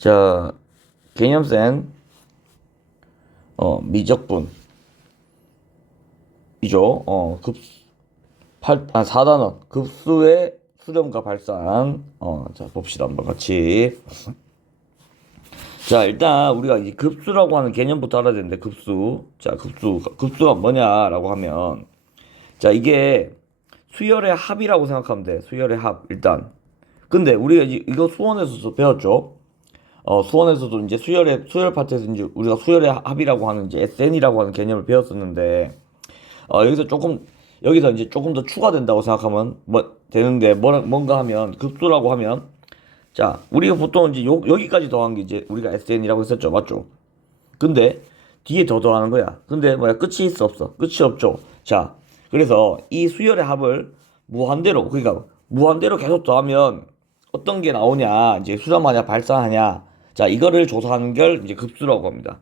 자, 개념센 미적분이죠. 급 4단원 급수의 수렴과 발산. 자, 봅시다. 한번 같이. 자, 일단 우리가 이 급수라고 하는 개념부터 알아야 되는데, 급수. 자, 급수가 뭐냐라고 하면, 자, 이게 수열의 합이라고 생각하면 돼. 수열의 합, 일단. 근데 우리가 이거 수원에서도 배웠죠. 수원에서도 이제 수열 파트에서 이제 우리가 수열의 합이라고 하는 이제 SN이라고 하는 개념을 배웠었는데, 여기서 이제 조금 더 추가된다고 생각하면 되는데, 뭔가 하면, 급수라고 하면, 자, 우리가 보통 이제 여기까지 더한 게 이제 우리가 SN이라고 했었죠. 맞죠? 근데 뒤에 더 더하는 거야. 근데 끝이 있어, 없어? 끝이 없죠. 자, 그래서 이 수열의 합을 그러니까 무한대로 계속 더하면 어떤 게 나오냐, 이제 수렴하냐, 발산하냐. 자, 이거를 조사하는 걸 이제 급수라고 합니다.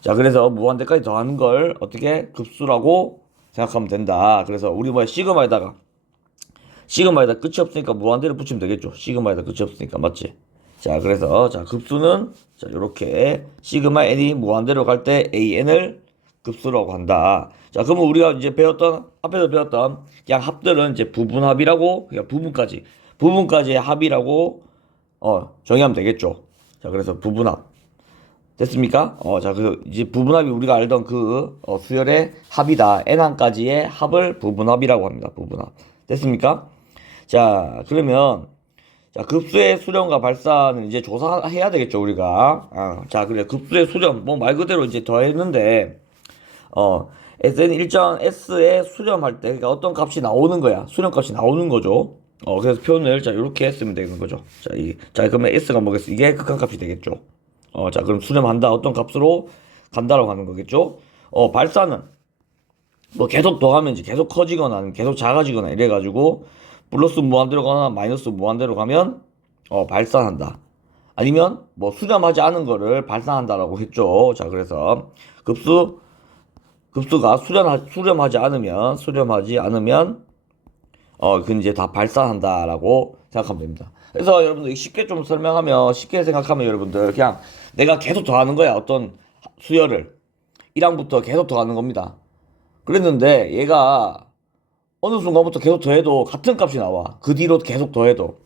자, 그래서 무한대까지 더하는 걸 어떻게 급수라고 생각하면 된다. 그래서 우리 시그마에다 끝이 없으니까 무한대로 붙이면 되겠죠. 시그마에다 끝이 없으니까. 맞지? 자, 그래서 급수는 자, 요렇게 시그마 n이 무한대로 갈 때 an을 급수라고 한다. 자, 그러면 우리가 이제 앞에서 배웠던 그냥 합들은 이제 부분합이라고, 그냥 부분까지의 합이라고 정의하면 되겠죠. 자, 그래서 부분합 됐습니까? 자, 그래서 이제 부분합이 우리가 알던 수열의 합이다. n항까지의 합을 부분합이라고 합니다. 부분합 됐습니까? 자, 그러면 자, 급수의 수렴과 발산은 이제 조사해야 되겠죠, 우리가. 자, 그래. 급수의 수렴, 말 그대로 이제 더했는데, SN 일정 S에 수렴할 때, 그러니까 어떤 값이 나오는 거야. 수렴값이 나오는 거죠. 그래서 표현을, 자, 이렇게 했으면 되는 거죠. 자, 그러면 S가 뭐겠어? 이게 극한값이 되겠죠. 자, 그럼 수렴한다. 어떤 값으로 간다라고 하는 거겠죠. 발산은, 계속 더하면 이제 계속 커지거나, 계속 작아지거나 이래가지고, 플러스 무한대로 가거나 마이너스 무한대로 가면 발산한다. 아니면 수렴하지 않은 거를 발산한다라고 했죠. 자, 그래서 급수가 수렴하지 않으면 그 이제 다 발산한다라고 생각하면 됩니다. 그래서 여러분들 쉽게 생각하면 여러분들 그냥 내가 계속 더하는 거야. 어떤 수열을 1항부터 계속 더하는 겁니다. 그랬는데 얘가 어느 순간부터 계속 더해도 같은 값이 나와. 그 뒤로 계속 더해도.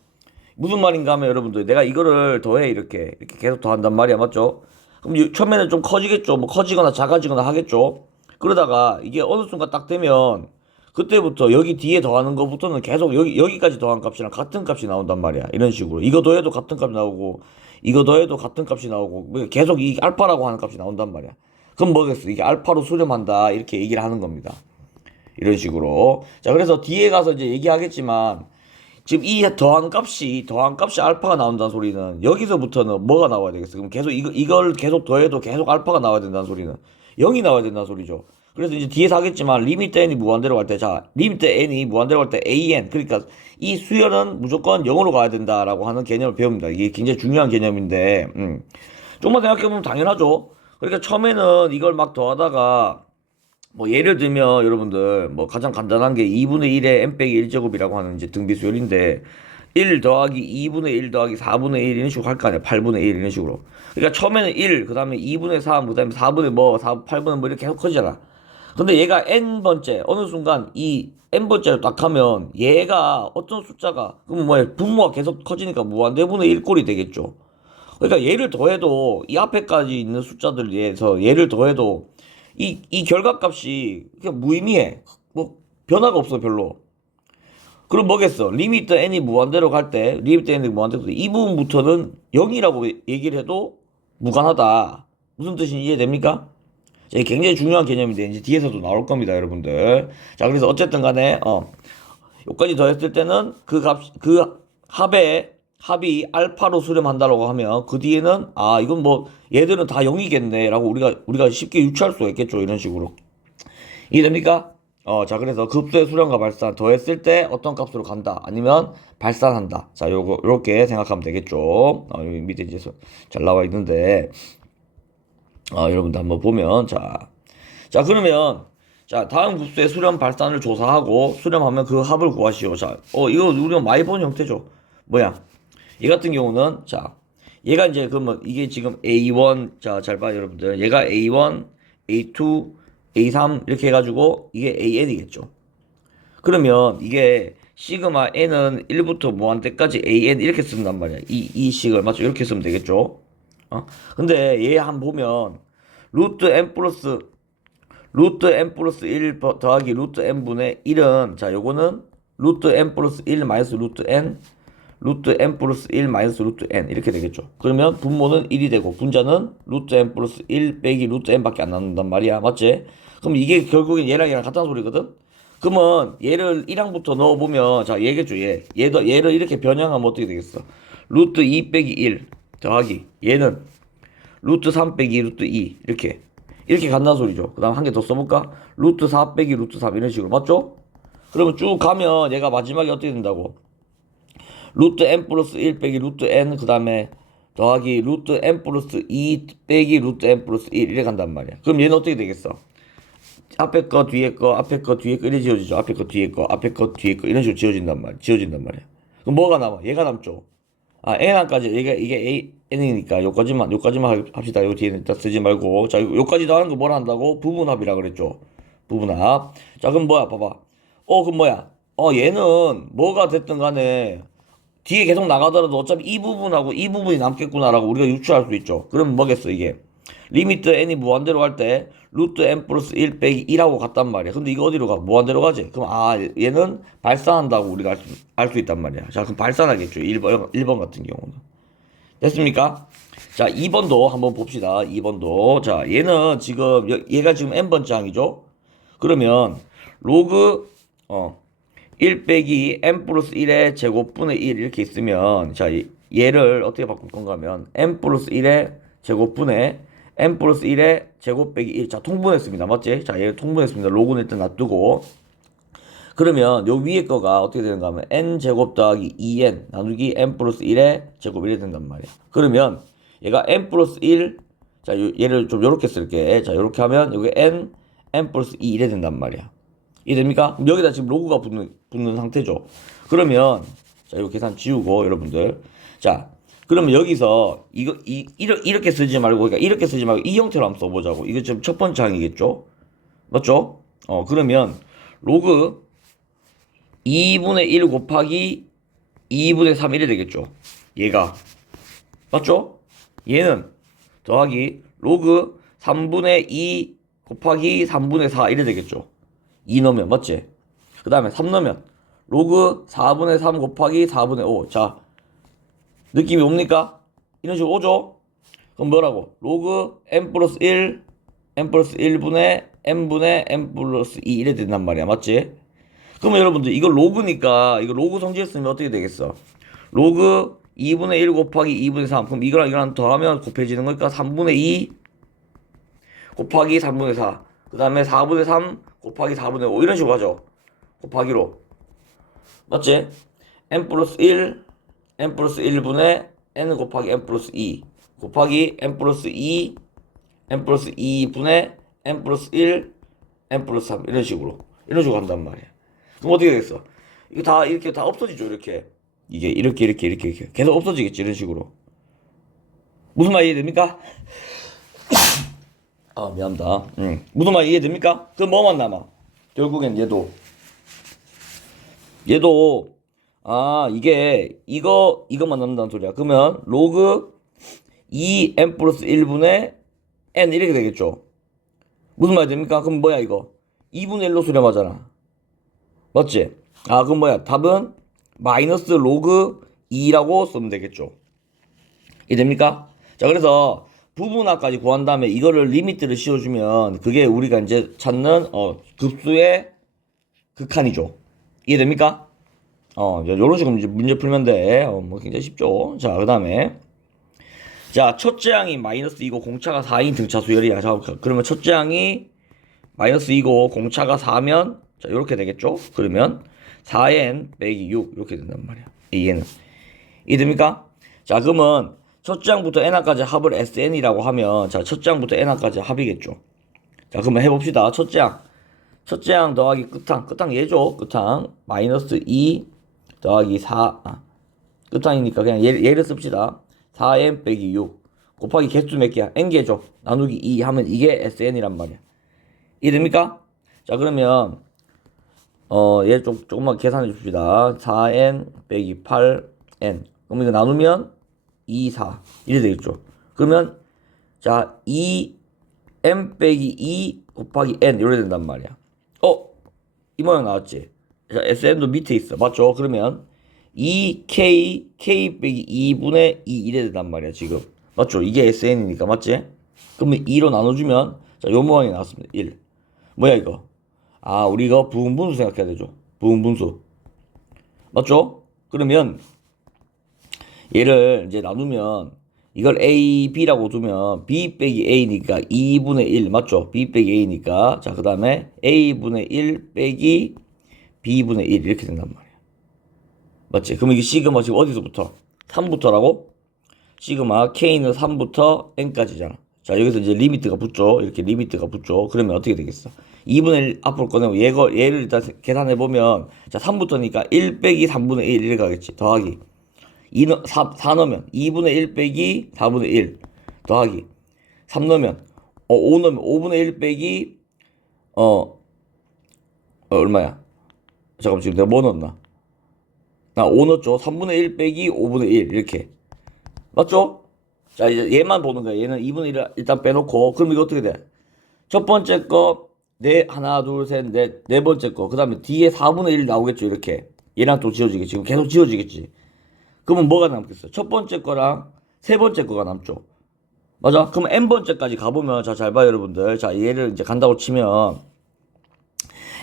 무슨 말인가 하면 여러분들 내가 이거를 더해 이렇게 계속 더한단 말이야. 맞죠? 그럼 처음에는 좀 커지겠죠. 커지거나 작아지거나 하겠죠. 그러다가 이게 어느 순간 딱 되면 그때부터 여기 뒤에 더하는 것부터는 계속 여기까지 더한 값이랑 같은 값이 나온단 말이야. 이런 식으로. 이거 더해도 같은 값이 나오고 이거 더해도 같은 값이 나오고 계속 이 알파라고 하는 값이 나온단 말이야. 그럼 뭐겠어? 이게 알파로 수렴한다. 이렇게 얘기를 하는 겁니다. 이런 식으로. 자, 그래서 뒤에 가서 이제 얘기하겠지만, 지금 이 더한 값이 알파가 나온다는 소리는, 여기서부터는 뭐가 나와야 되겠어? 그럼 계속 이걸 계속 더해도 계속 알파가 나와야 된다는 소리는 0이 나와야 된다는 소리죠. 그래서 이제 뒤에서 하겠지만, 리미트 n이 무한대로 갈 때, 자, 리미트 n이 무한대로 갈 때 an. 그러니까 이 수열은 무조건 0으로 가야 된다라고 하는 개념을 배웁니다. 이게 굉장히 중요한 개념인데, 조금만 생각해보면 당연하죠. 그러니까 처음에는 이걸 막 더하다가, 예를 들면 여러분들 가장 간단한 게 2분의 1의 n 빼기 1제곱이라고 하는 이제 등비수열인데 1 더하기 2분의 1 더하기 4분의 1 이런 식으로 할 거 아니야. 8분의 1 이런 식으로. 그러니까 처음에는 1, 그 다음에 2분의 3, 그 다음에 4분의 8분의 이렇게 계속 커지잖아. 근데 얘가 n번째, 어느 순간 이 n번째로 딱 하면 얘가 어떤 숫자가, 그러면 분모가 계속 커지니까 무한대분의 1 꼴이 되겠죠. 그러니까 얘를 더해도 이 앞에까지 있는 숫자들에서 얘를 더해도 이 결과값이 그냥 무의미해. 변화가 없어, 별로. 그럼 뭐겠어? 리미트 n이 무한대로 갈 때, 이 부분부터는 0이라고 얘기를 해도 무관하다. 무슨 뜻인지 이해됩니까? 자, 이게 굉장히 중요한 개념인데, 이제 뒤에서도 나올 겁니다, 여러분들. 자, 그래서 어쨌든 간에, 여기까지 더했을 때는 그 합이 알파로 수렴한다라고 하면 그 뒤에는 이건 얘들은 다 0이겠네라고 우리가 쉽게 유추할 수가 있겠죠. 이런 식으로. 이해됩니까? 자, 그래서 급수의 수렴과 발산 더했을 때 어떤 값으로 간다 아니면 발산한다. 자, 요렇게 생각하면 되겠죠. 여기 밑에 이제 잘 나와 있는데 여러분들 한번 보면 자, 그러면 자, 다음 급수의 수렴 발산을 조사하고 수렴하면 그 합을 구하시오. 자, 이거 우리가 많이 본 형태죠. 뭐야? 이 같은 경우는 자, 얘가 이제 그러면 이게 지금 A1 자 잘 봐요 여러분들. 얘가 A1, A2, A3 이렇게 해가지고 이게 AN이겠죠. 그러면 이게 시그마 n은 1부터 무한 때까지 an 이렇게 쓴단 말이야. 이 식을 맞죠? 이렇게 쓰면 되겠죠. 근데 얘 한번 보면 루트 n 플러스 1 더하기 루트 n분의 1은 자 요거는 루트 n 플러스 1 마이너스 루트 n 플러스 1 마이너스 루트 n 이렇게 되겠죠. 그러면 분모는 1이 되고 분자는 루트 n 플러스 1 빼기 루트 n밖에 안 남는단 말이야. 맞지? 그럼 이게 결국엔 얘랑 같다는 소리거든. 그러면 얘를 1항부터 넣어보면 자 얘겠죠. 얘를 이렇게 변형하면 어떻게 되겠어? 루트 2 빼기 1 더하기 얘는 루트 3 빼기 루트 2 이렇게 간다는 소리죠. 그 다음 한 개 더 써볼까? 루트 4 빼기 루트 3 이런 식으로 맞죠? 그러면 쭉 가면 얘가 마지막에 어떻게 된다고? 루트 n 플러스 1 빼기 루트 n 그 다음에 더하기 루트 n 플러스 2 빼기 루트 n 플러스 1 이래 간단 말이야. 그럼 얘는 어떻게 되겠어? 앞에 거 뒤에 거 앞에 거 뒤에 거 이래 지워지죠. 앞에 거 뒤에 거 앞에 거 뒤에 거 이런 식으로 지워진단 말이야. 그럼 뭐가 남아? 얘가 남죠. n까지 이게 n이니까 요까지만 합시다. 요 뒤에는 일단 쓰지 말고 자 요까지 더 하는 거 뭐라 한다고? 부분합이라 그랬죠. 부분합. 자 그럼 뭐야? 봐봐. 그럼 뭐야? 얘는 뭐가 됐든 간에 뒤에 계속 나가더라도 어차피 이 부분하고 이 부분이 남겠구나라고 우리가 유추할 수 있죠. 그럼 뭐겠어 이게? 리미트 n이 무한대로 갈 때 루트 n 플러스 1 빼기 1하고 같단 말이야. 근데 이거 어디로 가? 무한대로 가지? 그럼 얘는 발산한다고 우리가 알 수 있단 말이야. 자 그럼 발산하겠죠. 1번 같은 경우는. 됐습니까? 자 2번도 한번 봅시다. 2번도. 자 얘는 지금 얘가 지금 n번째 항이죠. 그러면 로그 1 빼기 n 플러스 1의 제곱분의 1 이렇게 있으면 자 얘를 어떻게 바꿀 건가 하면 n 플러스 1의 제곱분의 n 플러스 1의 제곱 빼기 1. 자 통분했습니다. 맞지? 자 얘를 통분했습니다. 로그는 일단 놔두고 그러면 요 위에 거가 어떻게 되는가 하면 n 제곱 더하기 2n 나누기 n 플러스 1의 제곱 이래 된단 말이야. 그러면 얘가 n 플러스 1 자 얘를 좀 요렇게 쓸게. 자 요렇게 하면 여기 n 플러스 2 이래 된단 말이야. 이해됩니까? 그럼 여기다 지금 로그가 붙는 상태죠. 그러면 자 이거 계산 지우고 여러분들 자 그러면 여기서 이렇게 쓰지 말고 그러니까 이렇게 쓰지 말고 이 형태로 한번 써보자고. 이거 지금 첫 번째 항이겠죠? 맞죠? 그러면 로그 2분의 1 곱하기 2분의 3 이래 되겠죠. 얘가 맞죠? 얘는 더하기 로그 3분의 2 곱하기 3분의 4 이래 되겠죠. 2 넣으면 맞지? 그 다음에 3 넣으면 로그 4분의 3 곱하기 4분의 5. 자 느낌이 옵니까? 이런 식으로 오죠? 그럼 뭐라고? 로그 n 플러스 1 n 플러스 1분의 n분의 n 플러스 2 이래 된단 말이야. 맞지? 그러면 여러분들 이거 로그니까 이거 로그 성질했으면 어떻게 되겠어? 로그 2분의 1 곱하기 2분의 3 그럼 이거랑 더하면 곱해지는 거니까 3분의 2 곱하기 3분의 4 그 다음에 4분의 3 곱하기 4분의 5 이런 식으로 하죠. 곱하기로 맞지? n 플러스 1 n 플러스 1분의 n 곱하기 n 플러스 2 곱하기 n 플러스 2 n 플러스 2분의 n 플러스 1 n 플러스 3 이런 식으로 한단 말이야. 그럼 어떻게 되겠어? 이거 다 이렇게 다 없어지죠. 이게 이렇게 계속 없어지겠지. 이런 식으로. 무슨 말 이해됩니까? 미안합니다. 무슨 말 이해됩니까? 그럼 뭐만 남아? 결국엔 얘도 이거만 남는다는 소리야. 그러면 로그 2n 플러스 1분의 n 이렇게 되겠죠. 무슨 말이 됩니까? 그럼 뭐야 이거? 2분의 1로 수렴하잖아. 맞지? 그럼 뭐야? 답은 마이너스 로그 2라고 쓰면 되겠죠. 이해됩니까? 자 그래서 부분합까지 구한 다음에 이거를 리미트를 씌워주면 그게 우리가 이제 찾는 급수의 극한이죠. 이해됩니까? 요런 식으로 이제 문제 풀면 돼. 굉장히 쉽죠. 자, 그 다음에. 자, 첫째 항이 마이너스 2고 공차가 4인 등차 수열이야. 자, 그러면 첫째 항이 마이너스 2고 공차가 4면, 자, 요렇게 되겠죠? 그러면 4n 빼기 6, 이렇게 된단 말이야. 얘는. 이해됩니까? 자, 그러면 첫째 항부터 n항까지 합을 sn이라고 하면, 자, 첫째 항부터 n항까지 합이겠죠. 자, 그러면 해봅시다. 첫째 항 더하기 끝항 얘죠. 끝항 마이너스 2 더하기 4 끝항이니까 그냥 얘를 씁시다. 4n 빼기 6 곱하기 개수 몇 개야? n개죠. 나누기 2 하면 이게 SN이란 말이야. 이해됩니까? 자, 그러면 얘 조금만 계산해 줍시다. 4n 빼기 8n. 그럼 이거 나누면 2, 4 이래 되겠죠. 그러면 자 2n 빼기 2 곱하기 n 이래 된단 말이야. 이 모양 나왔지? 자, SN도 밑에 있어. 맞죠? 그러면 2k 빼기 2분의 2 이래 된단 말이야 지금. 맞죠? 이게 SN이니까 맞지? 그러면 2로 나눠주면 자, 요 모양이 나왔습니다. 1. 뭐야 이거? 우리 이거 부분분수 생각해야 되죠. 부분분수. 맞죠? 그러면 얘를 이제 나누면 이걸 A, B라고 두면 B 빼기 A니까 2분의 1 맞죠? B 빼기 A니까 자, 그 다음에 A분의 1 빼기 B분의 1 이렇게 된단 말이야. 맞지? 그럼 이게 시그마 지금 어디서부터? 3부터라고? 시그마 K는 3부터 N까지잖아. 자, 여기서 이제 리미트가 붙죠. 이렇게 리미트가 붙죠. 그러면 어떻게 되겠어? 2분의 1 앞으로 꺼내고 얘를 일단 계산해보면 자, 3부터니까 1 빼기 3분의 1 이렇게 가겠지. 더하기 4 넣으면 2분의 1 빼기 4분의 1 더하기 3 넣으면 5 넣으면 5분의 1 빼기 얼마야? 잠깐만 지금 내가 뭐 넣었나? 나 5 넣었죠. 3분의 1 빼기 5분의 1 이렇게 맞죠? 자, 이제 얘만 보는 거야. 얘는 2분의 1을 일단 빼놓고 그럼 이거 어떻게 돼? 첫 번째 거 하나 둘 셋 넷 네 번째 거 그 다음에 뒤에 4분의 1 나오겠죠. 이렇게 얘랑 또 지워지겠지. 지금 계속 지워지겠지. 그러면 뭐가 남겠어? 첫 번째 거랑 세 번째 거가 남죠. 맞아? 그럼 n번째까지 가보면 자, 잘 봐요 여러분들. 자, 얘를 이제 간다고 치면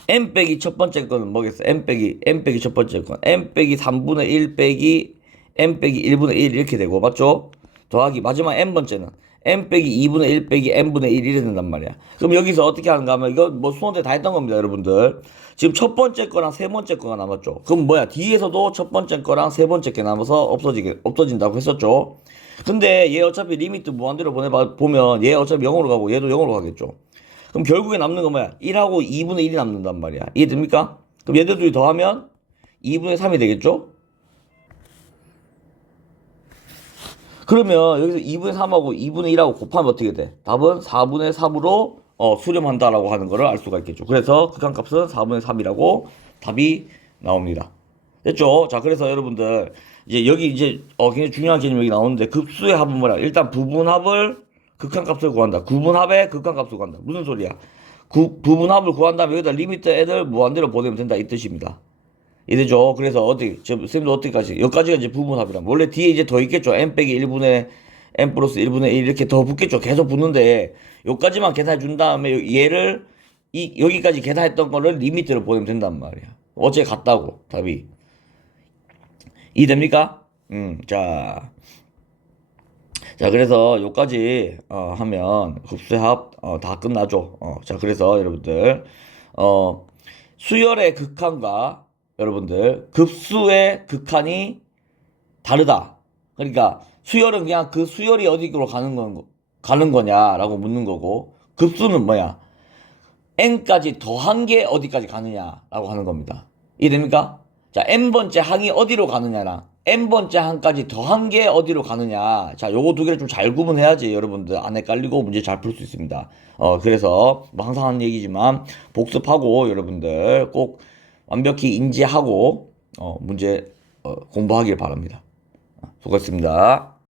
n 빼기 첫 번째 거는 뭐겠어? n 빼기 첫 번째 거 n 빼기 3분의 1 빼기 n 빼기 1분의 1 이렇게 되고 맞죠? 더하기 마지막 n번째는 n 빼기 2분의 1 빼기 n분의 1 이래 된단 말이야. 그럼 여기서 어떻게 하는가 하면 이거 뭐 수원대 다 했던 겁니다 여러분들. 지금 첫 번째 거랑 세 번째 거가 남았죠. 그럼 뭐야? 뒤에서도 첫 번째 거랑 세 번째 게 남아서 없어진다고 했었죠. 근데 얘 어차피 리미트 무한대로 보면 얘 어차피 0으로 가고 얘도 0으로 가겠죠. 그럼 결국에 남는 건 뭐야? 1하고 2분의 1이 남는단 말이야. 이해됩니까? 그럼 얘들 둘이 더하면 2분의 3이 되겠죠? 그러면 여기서 2분의 3하고 2분의 1하고 곱하면 어떻게 돼? 답은 4분의 3으로 수렴한다라고 하는 거를 알 수가 있겠죠. 그래서 극한값은 4분의 3이라고 답이 나옵니다. 됐죠? 자, 그래서 여러분들 이제 여기 이제 굉장히 중요한 개념이 여기 나오는데 급수의 합은 뭐야? 일단 부분합을 극한값을 구한다. 구분합의 극한값을 구한다. 무슨 소리야? 부분합을 구한 다음에 여기다 리미트 n을 무한대로 보내면 된다 이 뜻입니다. 이래죠. 그래서 쌤도 어떻게까지 여기까지가 이제 부분합이란 원래 뒤에 이제 더 있겠죠. n 빼기 1분의 n 플러스 1분의 1 이렇게 더 붙겠죠. 계속 붙는데 여기까지만 계산해 준 다음에 얘를 여기까지 계산했던 거를 리미트로 보내면 된단 말이야. 어째 같다고 답이 이해됩니까? 자, 그래서 여기까지 하면 급수의 합 다 끝나죠. 자, 그래서 여러분들 수열의 극한과 여러분들 급수의 극한이 다르다. 그러니까 수열은 그냥 그 수열이 어디로 가는 거냐라고 묻는 거고 급수는 뭐야? n까지 더한 게 어디까지 가느냐라고 하는 겁니다. 이해됩니까? 자, n번째 항이 어디로 가느냐랑 n번째 항까지 더한 게 어디로 가느냐. 자, 요거 두 개를 좀 잘 구분해야지 여러분들 안 헷갈리고 문제 잘 풀 수 있습니다. 그래서 뭐 항상 하는 얘기지만 복습하고 여러분들 꼭 완벽히 인지하고 문제 공부하길 바랍니다. 수고했습니다.